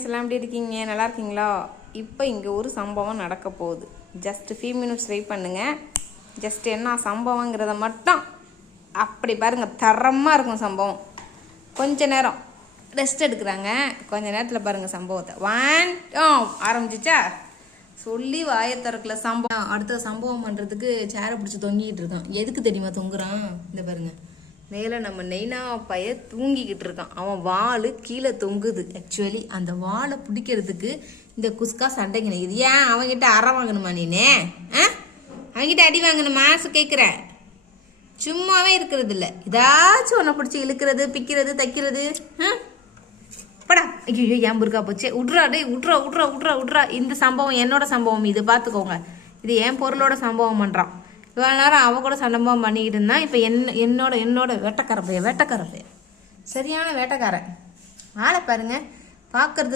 Friends எல்லாம் எப்படி இருக்கீங்க? நல்லா இருக்கீங்களா? இப்போ இங்கே ஒரு சம்பவம் நடக்க போகுது. ஜஸ்ட் ஃபியூ மினிட்ஸ் வெயிட் பண்ணுங்கள். ஜஸ்ட் என்ன சம்பவங்கிறத மட்டும் அப்படி பாருங்கள், தரமாக இருக்கும் சம்பவம். கொஞ்ச நேரம் ரெஸ்ட் எடுக்கிறாங்க. கொஞ்ச நேரத்தில் பாருங்கள் சம்பவத்தை. ஆரம்பிச்சிச்சா சொல்லி வாயை திறக்கல. சம்பவம் அடுத்த சம்பவம் பண்ணுறதுக்கு சேரை பிடிச்சி தொங்கிக்கிட்டு இருக்கான். எதுக்கு தெரியுமா தொங்குறான்? இந்த பாருங்க, மேலே நம்ம நெய்னா பைய தூங்கிக்கிட்டு இருக்கான். அவன் வால் கீழே தொங்குது. ஆக்சுவலி அந்த வாழை பிடிக்கிறதுக்கு இந்த குஸ்கா சண்டைக்கு நிற்குது. ஏன் அவங்ககிட்ட அறை வாங்கணுமா? நீனே அவங்ககிட்ட அடி வாங்கணுமா கேட்குற? சும்மாவே இருக்கிறது இல்லை. ஏதாச்சும் ஒன்றை பிடிச்சி இழுக்கிறது, பிக்கிறது, தைக்கிறது. படா ஐயோ ஏன் இருக்கா போச்சு. விட்றா டே, விட்றா விட்றா விட்றா விட்றா. இந்த சம்பவம் என்னோட சம்பவம். இது பார்த்துக்கோங்க. இது என் பொருளோட சம்பவம் பண்ணுறான். இவ்வளோ நேரம் அவ கூட சம்பவம் பண்ணிக்கிட்டு இருந்தான். இப்போ என்னோட வேட்டக்கார பையன் சரியான வேட்டக்காரன். ஆளை பாருங்க, பார்க்கறது